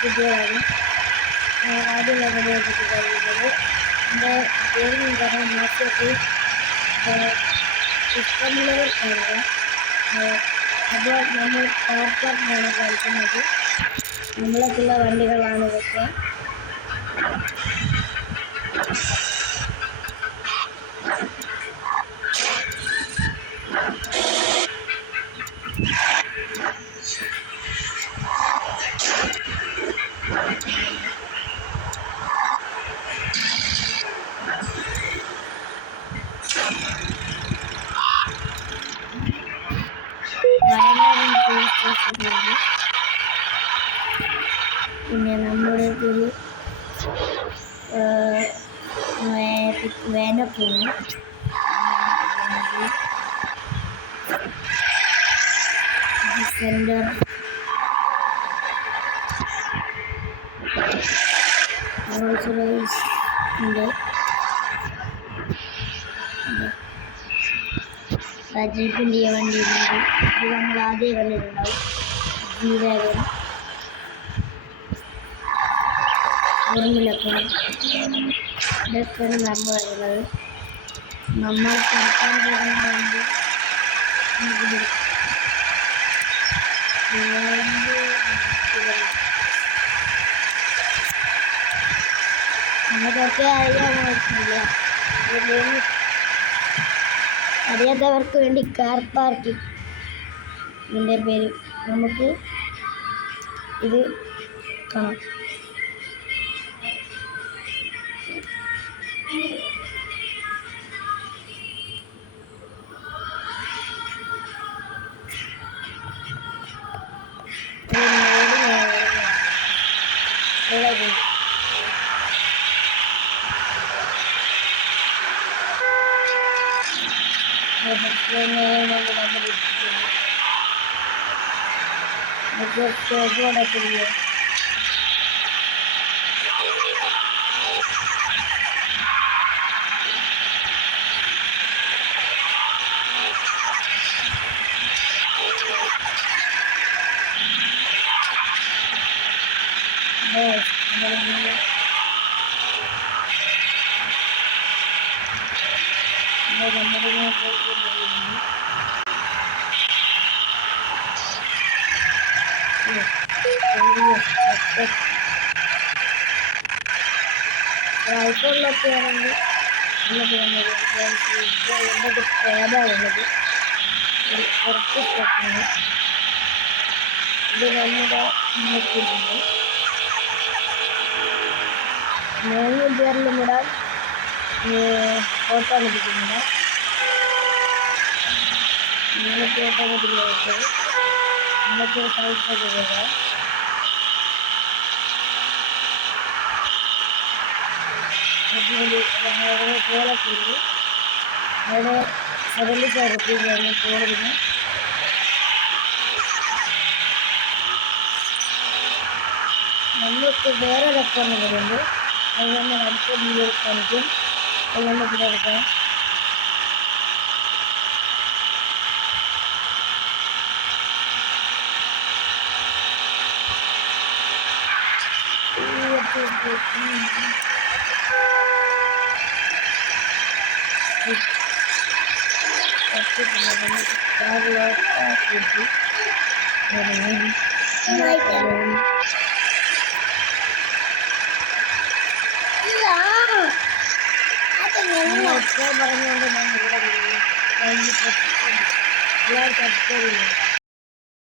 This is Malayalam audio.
പുതിയതാണ്. ആദ്യം വീഡിയോയ്ക്ക് കഴിയുന്നത് എൻ്റെ പേര് പറയാൻ മാസത്തിൽ ഇഷ്ടമുള്ളവർ കാണുക. അപ്പോൾ നമ്മൾ കാർ പാർക്കാണ് കളിക്കുന്നത്. നമ്മളൊക്കെയുള്ള വണ്ടികളാണ് ഇതൊക്കെ. പിന്നെ നമ്മുടെ ഒരു വേനൊക്കെ സെൻറ്റർ റോൾസ് റോയ്സ് ഉണ്ട്. ജീപ്പിൻ്റെ വണ്ടിയുണ്ട്. ഇത് നമ്മൾ ആദ്യം കണ്ടിട്ടുണ്ടാവും. ജീവാഗൻ, ഫോർമുലൊക്കെ ഇതൊക്കെയാണ് നമ്മൾ വരുന്നത്. നമ്മൾ കളിക്കാൻ പോകുന്നതുകൊണ്ട് നമുക്കൊക്കെ അറിയാൻ പറ്റില്ല. അറിയാത്തവർക്ക് വേണ്ടി കാർ പാർക്കിംഗ് ഇതിൻ്റെ പേര്. നമുക്ക് ഇത് കാണാം. ൊക്കെ ഐഫോണിലൊക്കെ ആണെങ്കിൽ എൻ്റെ പേരാണുള്ളത്. കുറച്ച് സ്റ്റോക്കാണ് ഇത്. നമ്മുടെ നോക്കിയിട്ടുണ്ട് 3 പേരിലും ഇടാൻ ഓട്ടോമാറ്റിക്കുണ്ട്. 3 ഓട്ടോമാറ്റിക്കായിട്ട് നമുക്ക് സൈസൊക്കെ വരാം. കോളൊക്കെ ഉണ്ട്. അവിടെ 75 റുപ്പീസാണ് കോളിന്. നമ്മൾക്ക് വേറെ റെക്കോർഡ് വരുന്നുണ്ട്. അത് നമ്മൾ അടുത്ത വീഡിയോ കാണിക്കും. അത് നമുക്ക് എടുക്കാം. പറഞ്ഞുകൊണ്ട് ഞാൻ ഇവിടെ എല്ലാവരും സബ്സ്ക്രൈബ്